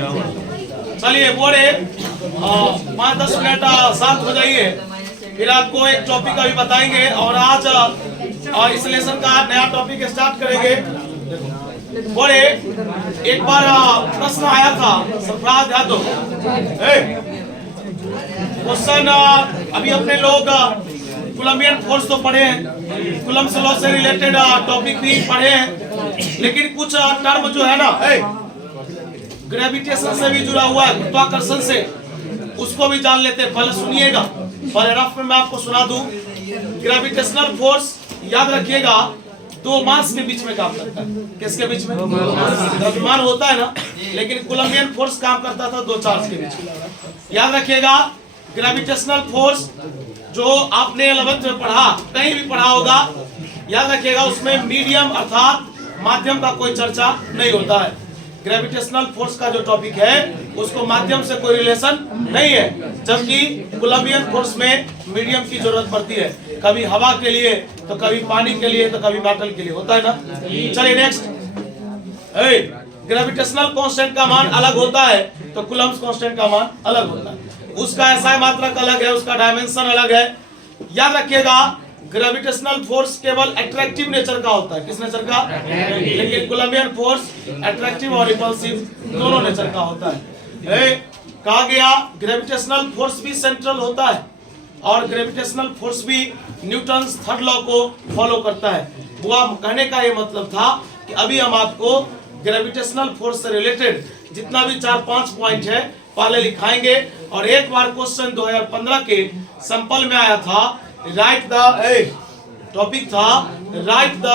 चलिए बोरे 5-10 मिनट शांत हो जाइए, फिर आपको एक टॉपिक अभी बताएंगे और आज इस लेसन का नया टॉपिक स्टार्ट करेंगे। बोरे एक बार प्रश्न आया था, सरफराज यादव क्वेश्चन, अभी अपने लोग कोलंबियन फोर्स तो पढ़े हैं, कोलम्बस लॉ से रिलेटेड टॉपिक भी पढ़े हैं, लेकिन कुछ टर्म जो है ना ग्रेविटेशन से भी जुड़ा हुआ है, गुरुत्वाकर्षण से, उसको भी जान लेते हैं। पहले सुनिएगा, पहले रफ में मैं आपको सुना दूं। ग्रेविटेशनल फोर्स याद रखिएगा दो मास के बीच में काम करता है। किसके बीच में? द्रव्यमान होता है ना, लेकिन कोलंबियन फोर्स काम करता था दो चार्ज के बीच में। याद रखिएगा ग्रेविटेशनल फोर्स जो आपने 11th में पढ़ा, कहीं भी पढ़ा होगा, याद रखिएगा उसमें मीडियम अर्थात माध्यम का कोई चर्चा नहीं होता है। ग्रेविटेशनल फोर्स का जो टॉपिक है उसको माध्यम से कोई रिलेशन नहीं है, जबकि कोलंबियन फोर्स में मीडियम की जरूरत पड़ती है, कभी हवा के लिए तो कभी पानी के लिए तो कभी मेटल के लिए, होता है ना। चलिए नेक्स्ट, ग्रेविटेशनल कांस्टेंट का मान अलग होता है तो कूलम्ब कांस्टेंट का मान अलग होता है, उसका एसआई मात्रक अलग है, उसका डायमेंशन अलग है। याद रखिएगा ग्रेविटेशनल फोर्स केवल अट्रैक्टिव नेचर का होता है, किस नेचर का? लेकिन कोलंबियन फोर्स अट्रैक्टिव और रिपल्सिव दोनों नेचर का होता है। कहा गया ग्रेविटेशनल फोर्स भी सेंट्रल होता है और ग्रेविटेशनल फोर्स भी न्यूटन्स थर्ड लॉ को फॉलो करता है। वो कहने का ये मतलब था कि अभी हम आपको ग्रेविटेशनल फोर्स से रिलेटेड जितना भी 4-5 पॉइंट है पहले लिखाएंगे। और एक बार क्वेश्चन 2015 के सैंपल में आया था, राइट द टॉपिक था write the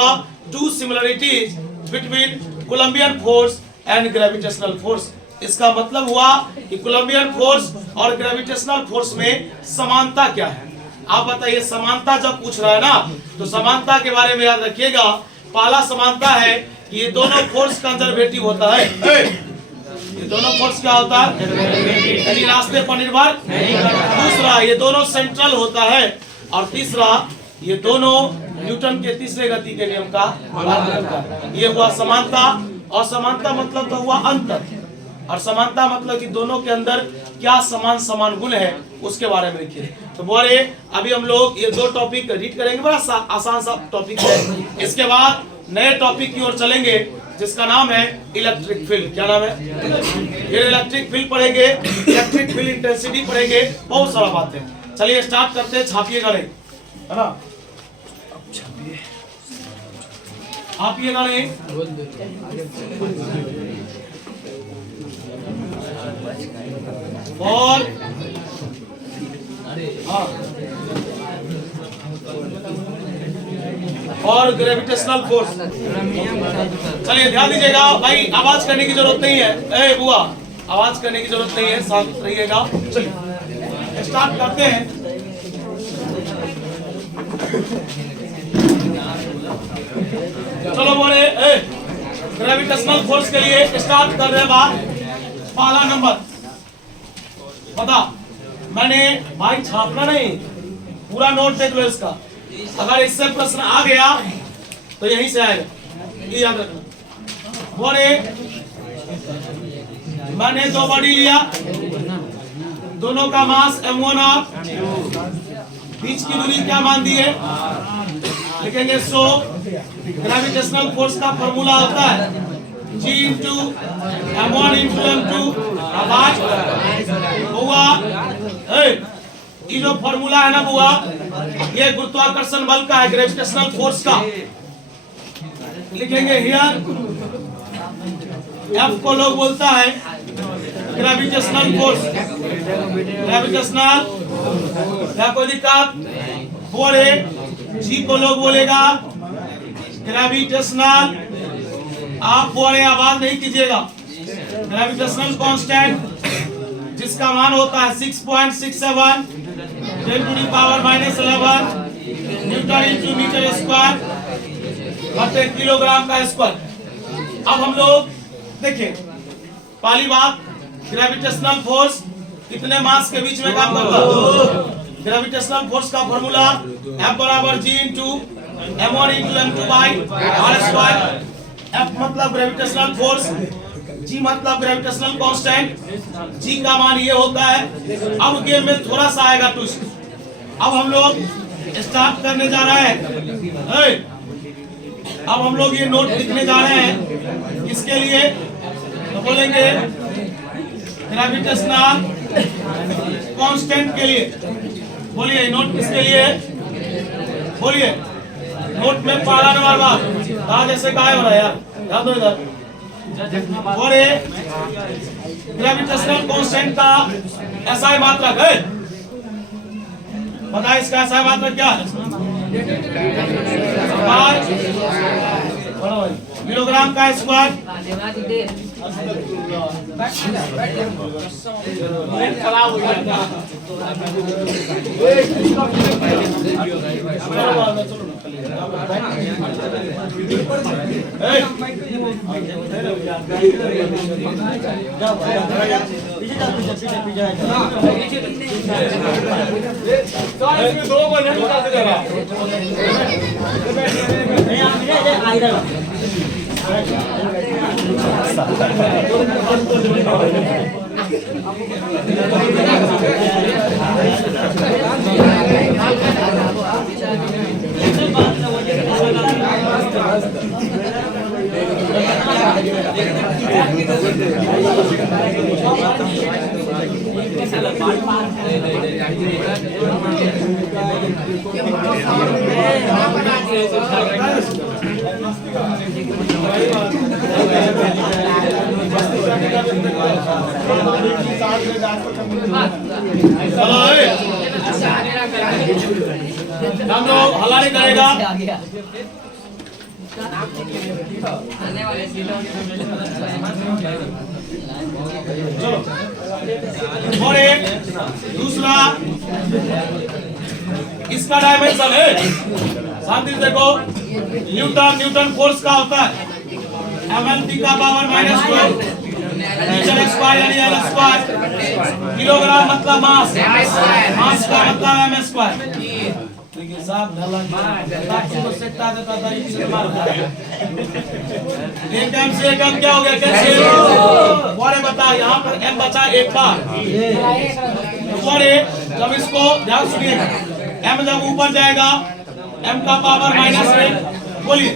two similarities between Coulombian force and gravitational force. इसका मतलब हुआ कि कोलंबियन फोर्स और ग्रेविटेशनल फोर्स में समानता क्या है। आप बताइए, समानता जब पूछ रहा है ना तो समानता के बारे में याद रखिएगा। पहला समानता है कि ये दोनों फोर्स कंजर्वेटिव होता है, ये दोनों फोर्स क्या होता है? यानी रास्ते पर निर्भर। दूसरा, ये दोनों सेंट्रल होता है। और तीसरा, ये दोनों न्यूटन के तीसरे गति के नियम का पालन करता है। ये हुआ समानता। और समानता मतलब तो हुआ अंतर, और समानता मतलब कि दोनों के अंदर क्या समान समान गुण है उसके बारे में लिखिए। तो बोले अभी हम लोग ये दो टॉपिक रीड करेंगे, बड़ा आसान सा टॉपिक है। इसके बाद नए टॉपिक की ओर चलेंगे जिसका नाम है इलेक्ट्रिक फील्ड। क्या नाम है? ये इलेक्ट्रिक फील्ड पढ़ेंगे, इलेक्ट्रिक फील्ड इंटेंसिटी पढ़ेंगे, बहुत सारा बातें। चलिए स्टार्ट करते हैं। छापिएगा नहीं, है ना? छापिएगा नहीं। और ग्रेविटेशनल फोर्स। चलिए ध्यान दीजिएगा भाई, आवाज करने की जरूरत नहीं है। ए बुआ, आवाज करने की जरूरत नहीं है, शांत रहिएगा। चलिए स्टार्ट करते हैं। चलो बोले ग्रेविटेशनल फोर्स के लिए स्टार्ट कर रहे बात। पहला नंबर बता, मैंने भाई छापना नहीं, पूरा नोट देख लो इसका। अगर इससे प्रश्न आ गया तो यहीं से आएगा, ये याद रखना। बोले मैंने दो बॉडी लिया, दोनों का मास m1 और बीच की दूरी क्या मान दी है? लिखेंगे 100। ग्रेविटेशनल फोर्स का फॉर्मूला होता है G into m1 into m2 आवाज हुआ। ये जो फॉर्मूला है ना बुआ, ये गुरुत्वाकर्षण बल का है, ग्रेविटेशनल फोर्स का। लिखेंगे हियर F को लोग बोलता है ग्रेविटेशनल फोर्स, ग्रेविटेशनल, क्या कोई दिक्कत? बोले G को लोग बोलेगा ग्रेविटेशनल, आप बोले आवाज नहीं कीजिएगा, ग्रेविटेशनल कांस्टेंट जिसका मान होता है 6.67 10⁻⁻11 न्यूटन इंटू मीटर स्क्वायर बटे किलोग्राम का स्क्वायर। अब हम लोग देखिए, पहली बात, ग्रेविटेशनल फोर्स कितने मास के बीच में काम करता है? ग्रेविटेशनल फोर्स का फॉर्मूला F बराबर G into m1 into m2 by r square. F मतलब ग्रेविटेशनल फोर्स, G जी मतलब ग्रेविटेशनल कांस्टेंट, जी का मान ये होता है। अब गेम में थोड़ा सा आएगा ट्विस्ट। अब हम लोग स्टार्ट करने जा रहे हैं। अब हम लोग ये नोट लिखने जा रहे हैं। किसके लिए? तो बोलेंगे ग्रेविटेशनल कांस्टेंट के लिए। बोलिए नोट किसके लिए? बोलिए नोट में पहला नंबर बात कहा जैसे गायब हो रहा है यार, ध्यान दो इधर। और ग्रेविटेशनल कांस्टेंट का एसआई मात्रक है, पता है इसका एसआई मात्रक क्या है? किलोग्राम का स्क्वायर। खराब हो गया। दो बने हल्ला नहीं करेगा। चलो और एक दूसरा इसका डायमेंशन है। शांति से देखो, न्यूटन फोर्स का होता है mLp का पावर -12 मीटर स्क्वायर यानी L स्क्वायर। किलोग्राम मतलब मास, मास का मतलब m स्क्वायर। साहब ढला को सेकता देता था इससे मारता है। एक m से एक m क्या हो गया? कैसे? और बता यहाँ पर m बचा एक बार। और जब इसको ध्यान सुनिएगा, m जब ऊपर जाएगा m का पावर -1, बोलिए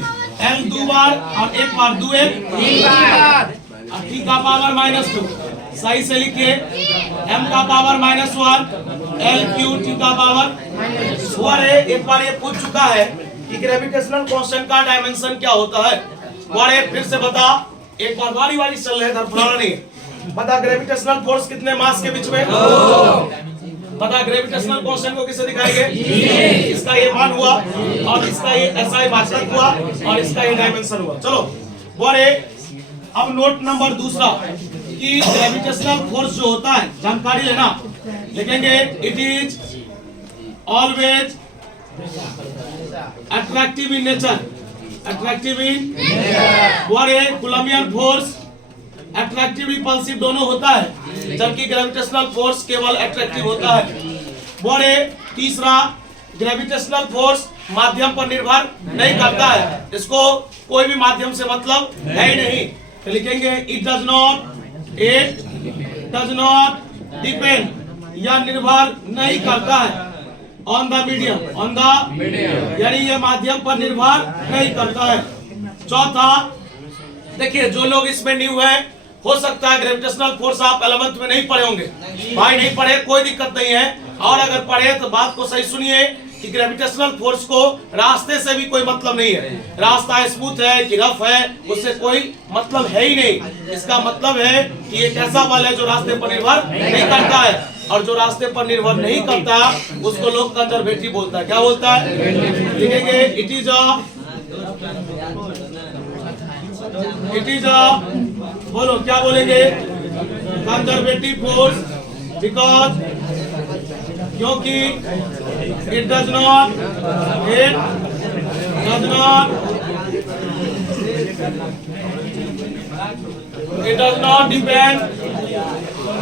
l दो बार और एक बार, दो एक तीन बार, और t का पावर -2। सही से लिखिए, m का पावर -1 l क्यू t का पावर। और एक बार ये पूछ चुका है कि ग्रेविटेशनल कांस्टेंट का डायमेंशन क्या होता है। और फिर से बता, एक बार बारी बारी चल रहे हैं, फुलाना नहीं। बता ग्रेविटेशनल फोर्स कितने मास के बीच में? बता ग्रेविटेशनल कांस्टेंट को किसे दिखाएंगे? इसका ये मान हुआ और इसका ये एसआई मात्रक हुआ और इसका ये डायमेंशन हुआ। चलो और अब नोट नंबर दूसरा कि ग्रेविटेशनल फोर्स जो होता है, जानकारी लेना, लिखेंगे it is always attractive in nature. Attractive in और कूलम्बियन फोर्स अट्रैक्टिव रिपल्सिव दोनों होता है, जबकि ग्रेविटेशनल फोर्स केवल अट्रैक्टिव होता है। और तीसरा, ग्रेविटेशनल फोर्स माध्यम पर निर्भर नहीं करता है, इसको कोई भी माध्यम से मतलब है ही नहीं। तो लिखेंगे इट डज नॉट डिपेंड या निर्भर नहीं करता है ऑन द मीडियम, यानी ये माध्यम पर निर्भर नहीं करता है। चौथा, देखिए जो लोग इसमें न्यू है, हो सकता है ग्रेविटेशनल फोर्स आप 11th में नहीं पढ़े होंगे। भाई नहीं पढ़े कोई दिक्कत नहीं है, और अगर पढ़े तो बात को सही सुनिए कि ग्रेविटेशनल फोर्स को रास्ते से भी कोई मतलब नहीं है। रास्ता स्मूथ है कि रफ है, उससे कोई मतलब है ही नहीं। इसका मतलब है कि एक ऐसा बल है जो रास्ते पर निर्भर नहीं करता है, और जो रास्ते पर निर्भर नहीं करता उसको लोग कंजर्वेटिव बोलता है। क्या बोलता है? लिखेंगे इट इज अ बोलो क्या बोलेंगे? कंजर्वेटिव फोर्स, बिकॉज क्योंकि it does not depend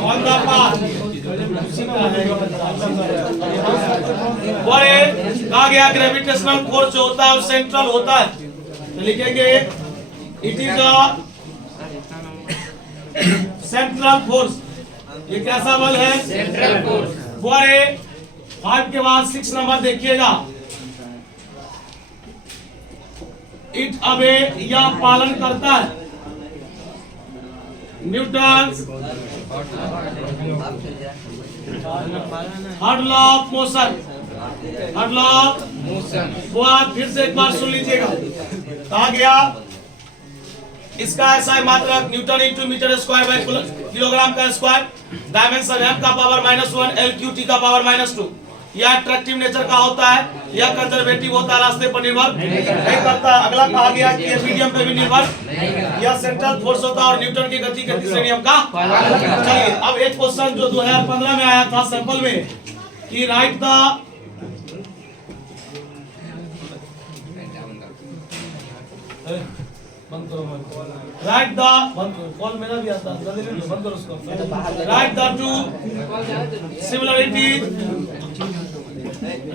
on the path. और कहा गया ग्रेविटेशनल फोर्स जो होता है वो सेंट्रल होता है। तो लिखेंगे इट इज सेंट्रल फोर्स, ये कैसा बल है? Central force. बोरे 5 के बाद 6 नंबर देखिएगा, इट अबे या पालन करता है Newton third law of motion, third law of motion. वो आप फिर से एक बार सुन लीजिएगा, कहा गया इसका ऐसा मात्रक newton into metre square by kilogram का स्क्वायर, डायमेंशन m का पावर -1 L Q T का पावर -2। यह अट्रैक्टिव नेचर का होता है, यह कंजर्वेटिव होता है, रास्ते पर निर्भर नहीं करता। अगला कहा गया कि यह मीडियम पे भी निर्भर, यह सेंट्रल फोर्स होता है और न्यूटन की गति के तीसरे नियम का। चलिए अब एक क्वेश्चन जो 2015 में आया था सैंपल में कि write the write the call मेरा भी आता है, बंद करो उसको। Write the two similarities,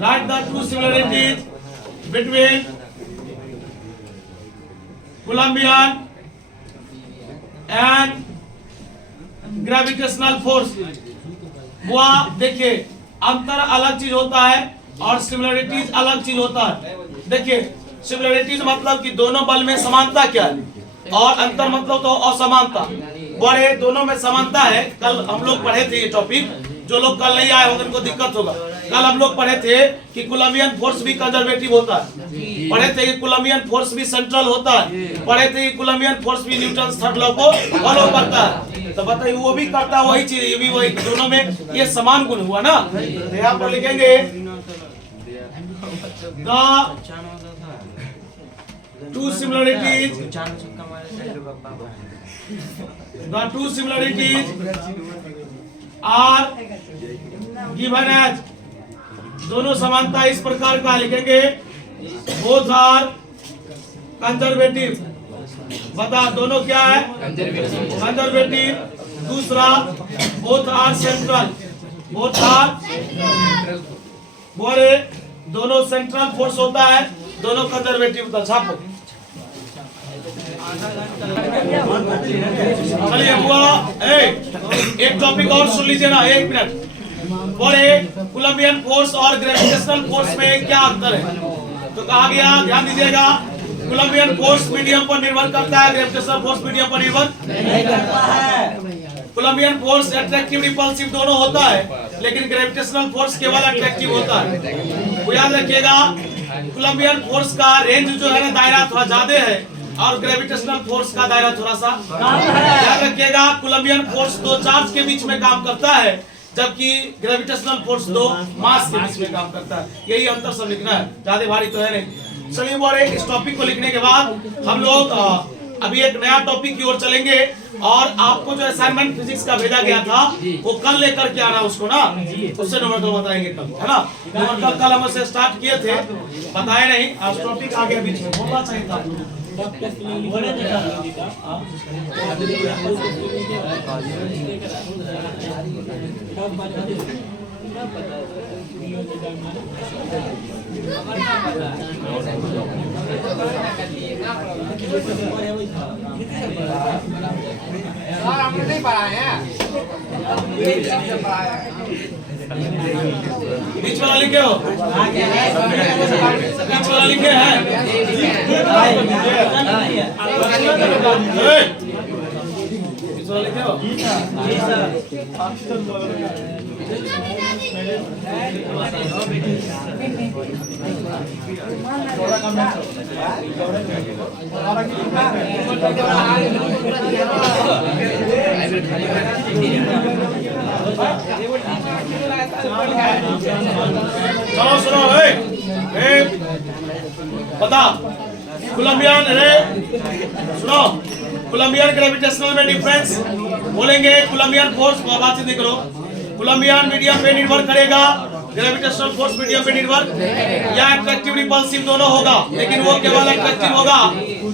write the two similarities between Coulombian and gravitational force. वो देखिए अंतर अलग चीज होता है और सिमिलरिटीज अलग चीज होता है। देखिए सिमिलरिटीज मतलब कि दोनों बल में समानता क्या है और अंतर मतलब तो असमानता। बड़े दोनों में समानता है। कल हम लोग पढ़े थे ये टॉपिक, जो लोग कल नहीं आए होंगे उनको दिक्कत होगा। कल हम लोग पढ़े थे कि कोलंबियन फोर्स भी कंजर्वेटिव होता है, पढ़े थे कि कोलंबियन फोर्स भी सेंट्रल होता है, पढ़े थे कि कोलंबियन फोर्स भी न्यूटन थर्ड लॉ को फॉलो करता है। तो बताइए वो भी करता है वही चीज, ये भी वही, दोनों में ये समान गुण हुआ ना। तो यहाँ पर लिखेंगे two similarities, the two similarities are given as, दोनों समानता इस प्रकार का लिखेंगे, both are conservative। बता दोनों क्या है? कंजर्वेटिव। दूसरा both are central, both are बोले दोनों सेंट्रल फोर्स होता है, दोनों कंजर्वेटिव होता है। छापो चलिए एक टॉपिक और सुन लीजिए ना, 1 मिनट। बोले कोलंबियन फोर्स और ग्रेविटेशनल फोर्स में क्या अंतर है? तो कहा गया, ध्यान दीजिएगा, कोलंबियन फोर्स मीडियम पर निर्भर करता है, ग्रेविटेशनल फोर्स मीडियम पर निर्भर नहीं करता है। कोलंबियन फोर्स अट्रैक्टिव रिपल्सिव दोनों होता है, लेकिन ग्रेविटेशनल फोर्स केवल अट्रैक्टिव होता है। वो याद रखिएगा, कोलंबियन फोर्स का रेंज जो है ना, दायरा थोड़ा ज्यादा है और ग्रेविटेशनल फोर्स का दायरा थोड़ा सा कम है। याद रखिएगा, कोलंबियन फोर्स दो चार्ज के बीच में काम करता है, जबकि ग्रेविटेशनल फोर्स दो मास के बीच में काम करता है। यही अंतर सब लिखना है, ज्यादा भारी तो है नहीं। चलिए बोले इस टॉपिक को लिखने के बाद हम लोग अभी एक नया टॉपिक की ओर चलेंगे और आपको जो असाइनमेंट फिजिक्स का भेजा गया था वो कल लेकर के आना उसको ना, उससे न्यूमेरिकल बताएंगे कल, है ना। न्यूमेरिकल कल हम उससे स्टार्ट किए थे, बताए नहीं, आज टॉपिक आ गया बीच में, बोलना चाहिए था। हम नहीं पढ़ाए हैं, बीच वाला लिखे हो, बीच वाला लिखे हैं, बीच वाला लिखे हो। चलो सुनो, बता कोलंबियन सुनो, कोलंबियन ग्रेविटेशनल में डिफरेंस बोलेंगे। कोलंबियन फोर्स बातचीत नहीं करो, कोलंबियन मीडियम पे निर्भर करेगा, ग्रेविटेशनल फोर्स मीडियम पे निर्भर, या अट्रैक्टिव रिपल्सिव दोनों होगा, लेकिन वो केवल अट्रैक्टिव होगा,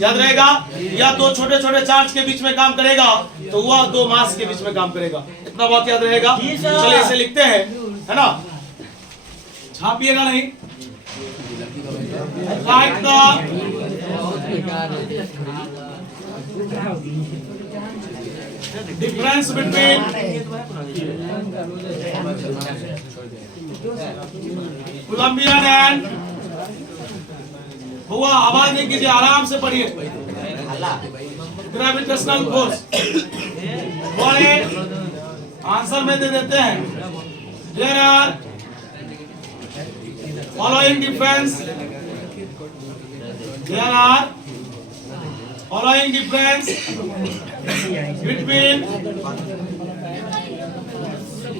याद रहेगा। या दो छोटे छोटे चार्ज के बीच में काम करेगा तो वह दो मास के बीच में काम करेगा, इतना बात याद रहेगा। चलिए इसे लिखते हैं, है ना, छापिएगा नहीं। Write the difference between Coulombian and हुआ, आवाज नहीं कीजिए, आराम से पढ़िए। ग्रेविटेशनल फोर्स बड़े आंसर में दे देते हैं। There are following difference, there are following difference between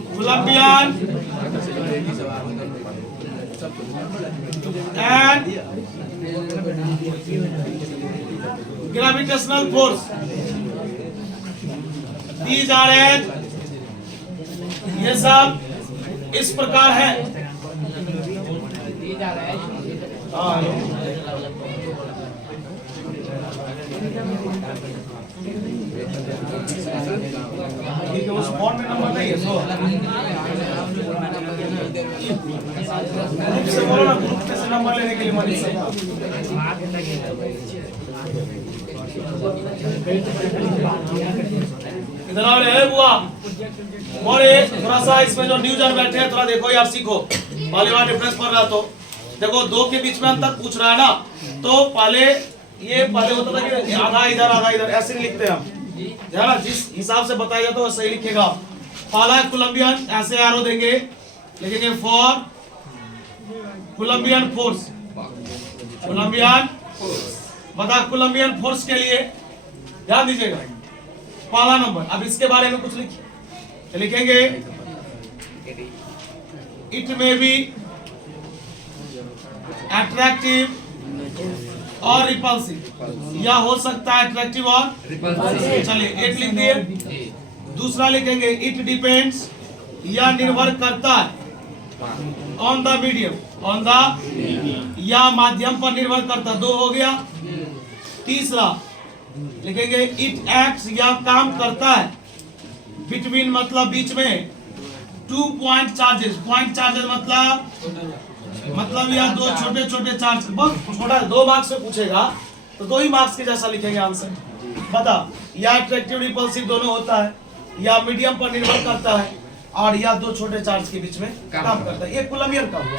Coulombian and gravitational force. These are it. ये सब इस प्रकार है। ठीक है, उस फॉर्म में नंबर नहीं है, सो ग्रुप से बोलो ना, ग्रुप में से नंबर लेने के लिए मनीष से। इधर आओ रे बुआ, और थोड़ा सा इसमें जो न्यूजर बैठे हैं थोड़ा देखो यार, सीखो। पहले बार डिफरेंस पढ़ रहा तो देखो, दो के बीच में अंतर पूछ रहा है ना, तो पहले होता था कि आधा इधर ऐसे नहीं लिखते हम, ध्यान, जिस हिसाब से बताया जाता है वो सही लिखेगा। पहला कोलंबियन, ऐसे एरो देंगे, लिखेंगे फॉर कोलंबियन फोर्स, कोलंबियन बता, कोलंबियन फोर्स के लिए ध्यान दीजिएगा पहला नंबर। अब इसके बारे में कुछ लिखिए, लिखेंगे इट मे बी अट्रैक्टिव और रिपल्सिव, या हो सकता है अट्रैक्टिव और रिपल्सिव। चलिए एक लिख दिए। दूसरा लिखेंगे इट डिपेंड्स, या निर्भर करता है on the medium, on the या माध्यम पर निर्भर करता, दो हो गया। तीसरा लिखेंगे इट एक्ट्स, या काम करता है बिटवीन, मतलब बीच में, two point charges, point charges मतलब या दो छोटे छोटे चार्ज, बहुत छोटा, 2 मार्क्स में पूछेगा तो 2 ही मार्क्स के जैसा लिखेंगे आंसर। बता, या अट्रैक्टिव रिपल्सिव दोनों होता है, या मीडियम पर निर्भर करता है, और या दो छोटे चार्ज के बीच में काम करता है। ये कोलंबियन का हुआ।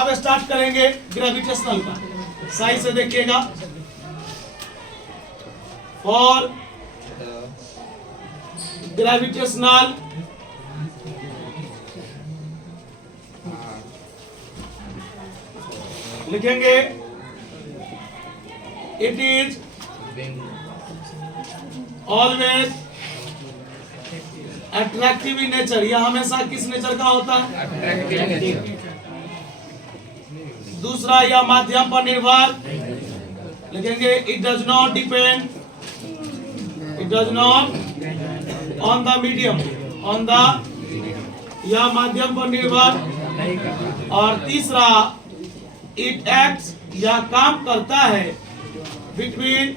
अब स्टार्ट करेंगे ग्रेविटेशनल का, सही से देखिएगा। फॉर ग्रेविटेशनल लिखेंगे it is always attractive in nature, यह हमेशा किस नेचर का होता है? दूसरा, यह माध्यम पर निर्भर, लिखेंगे it does not depend, it does not on the medium, on the, यह माध्यम पर निर्भर। और तीसरा, इट एक्ट्स, या काम करता है बिटवीन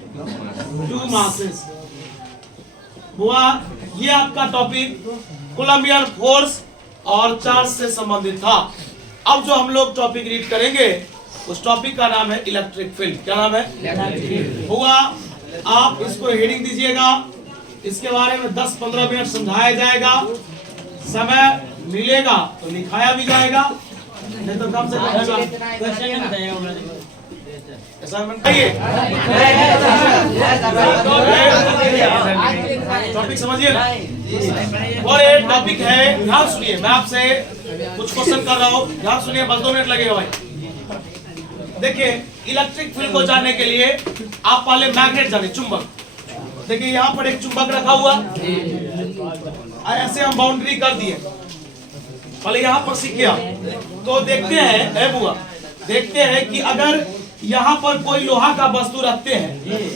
टू मासेस। हुआ, ये आपका टॉपिक कोलंबियन फोर्स और चार्ज से संबंधित था। अब जो हम लोग टॉपिक रीड करेंगे उस टॉपिक का नाम है इलेक्ट्रिक फील्ड। क्या नाम है? Electric field. हुआ, आप इसको हेडिंग दीजिएगा, इसके बारे में 10-15 मिनट समझाया जाएगा, समय मिलेगा तो लिखाया भी जाएगा, नहीं तो कम से कम टॉपिक समझिए ना। और एक टॉपिक है, ध्यान सुनिए, मैं आपसे कुछ क्वेश्चन कर रहा हूँ, ध्यान सुनिए, बस 2 मिनट लगेगा भाई। देखिए, इलेक्ट्रिक फील्ड को जानने के लिए आप पहले मैग्नेट जाने, चुंबक। देखिए यहाँ पर एक चुंबक रखा हुआ, ऐसे हम बाउंड्री कर दिए, पहले यहाँ पर सीखिए। तो देखते हैं बुआ, देखते हैं कि अगर यहाँ पर कोई लोहा का वस्तु रखते हैं,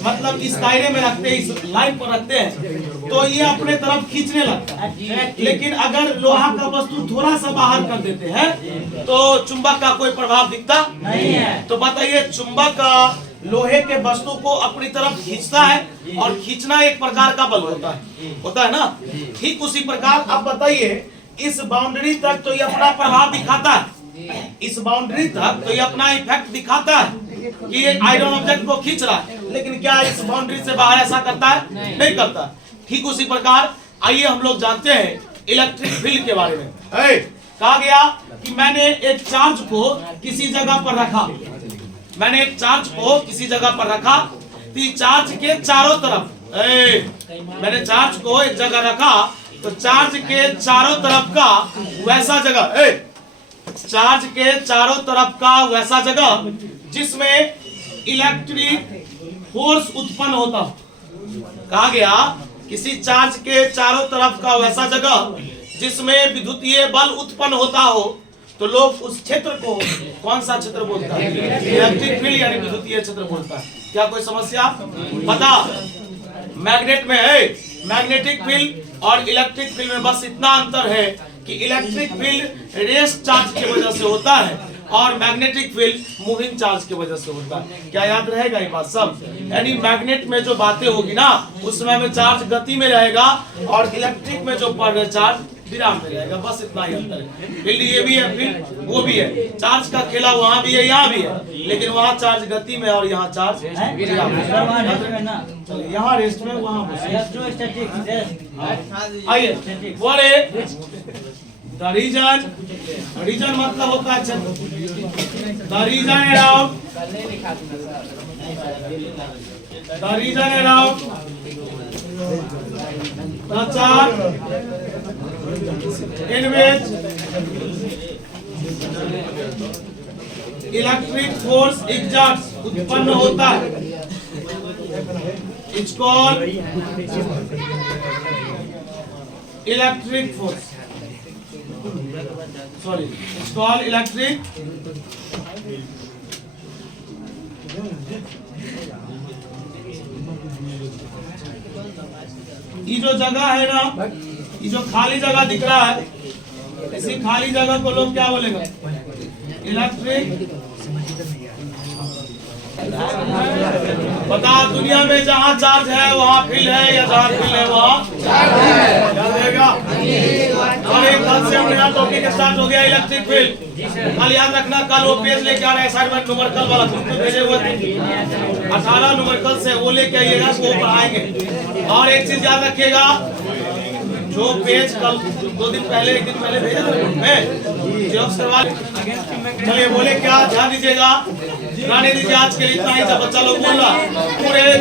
मतलब इस दायरे में रखते हैं, इस लाइन पर रखते हैं, तो ये अपने तरफ खींचने लगता है। लेकिन अगर लोहा का वस्तु थोड़ा सा बाहर कर देते हैं तो चुंबक का कोई प्रभाव दिखता नहीं है। तो बताइए, चुंबक लोहे के वस्तु को अपनी तरफ खींचता है, और खींचना एक प्रकार का बल होता है ना। ठीक उसी प्रकार अब बताइए, इस बाउंड्री तक तो ये अपना प्रभाव दिखाता है, इस बाउंड्री तक तो ये अपना इफेक्ट दिखाता है कि ये आयरन ऑब्जेक्ट को खींच रहा है, लेकिन क्या इस बाउंड्री से बाहर ऐसा करता है? नहीं करता। ठीक उसी प्रकार आइए हम लोग जानते हैं इलेक्ट्रिक फील्ड के बारे में। कहा गया कि मैंने एक चार्ज को किसी जगह पर रखा, मैंने एक चार्ज को किसी जगह पर रखा, तो चार्ज के चारों तरफ, मैंने चार्ज को एक जगह रखा तो चार्ज के चारों तरफ का वैसा जगह, चार्ज के चारों तरफ का वैसा जगह जिसमें इलेक्ट्रिक फोर्स उत्पन्न होता। कहा गया किसी चार्ज के चारों तरफ का वैसा जगह जिसमें विद्युतीय बल उत्पन्न होता हो, तो लोग उस क्षेत्र को कौन सा क्षेत्र बोलता है? इलेक्ट्रिक फील्ड यानी विद्युतीय क्षेत्र बोलता है। क्या कोई समस्या? पता मैग्नेट में है, मैग्नेटिक फील्ड और इलेक्ट्रिक फील्ड में बस इतना अंतर है कि इलेक्ट्रिक फील्ड रेस्ट चार्ज की वजह से होता है और मैग्नेटिक फील्ड मूविंग चार्ज की वजह से होता है। क्या याद रहेगा ये बात सब? यानी मैग्नेट में जो बातें होगी ना उसमें में चार्ज गति में रहेगा और इलेक्ट्रिक में जो पड़ रहा है विराम में रहेगा, बस इतना ही अंतर है। फील्ड ये भी है, फील्ड वो भी है, चार्ज का खेला वहाँ भी है यहाँ भी है, लेकिन वहाँ चार्ज गति में और यहाँ चार्ज विराम में। यहाँ रेस्ट में वहाँ आइए बोले द रीजन मतलब होता है क्षेत्र। The region around the charge in which electric force exerts उत्पन्न होता है, it's called electric force, sorry, it's called electric ये जो जगह है ना, ये जो खाली जगह दिख रहा है, इसी खाली जगह को लोग क्या बोलेगा? इलेक्ट्रिक। बता दुनिया में जहाँ चार्ज है वहाँ फील्ड है या जहाँ फील्ड है वहाँ क्या रहेगा? और एक कल से हमने यहाँ टॉपिक स्टार्ट हो गया इलेक्ट्रिक फील्ड। कल याद रखना, कल वो पेज लेके आ रहे हैं असाइनमेंट न्यूमेरिकल वाला, तुमको भेजे हुए थे 18 न्यूमेरिकल से, वो लेके आइएगा, वो पढ़ाएंगे। और एक चीज याद रखिएगा, जो पेज कल 2 दिन पहले 1 दिन पहले भेजा था जेरोक्स करवा। चलिए बोले क्या ध्यान दीजिएगा, रहने दीजिए आज के लिए इतना ही। जब बच्चा लोग बोल रहा पूरे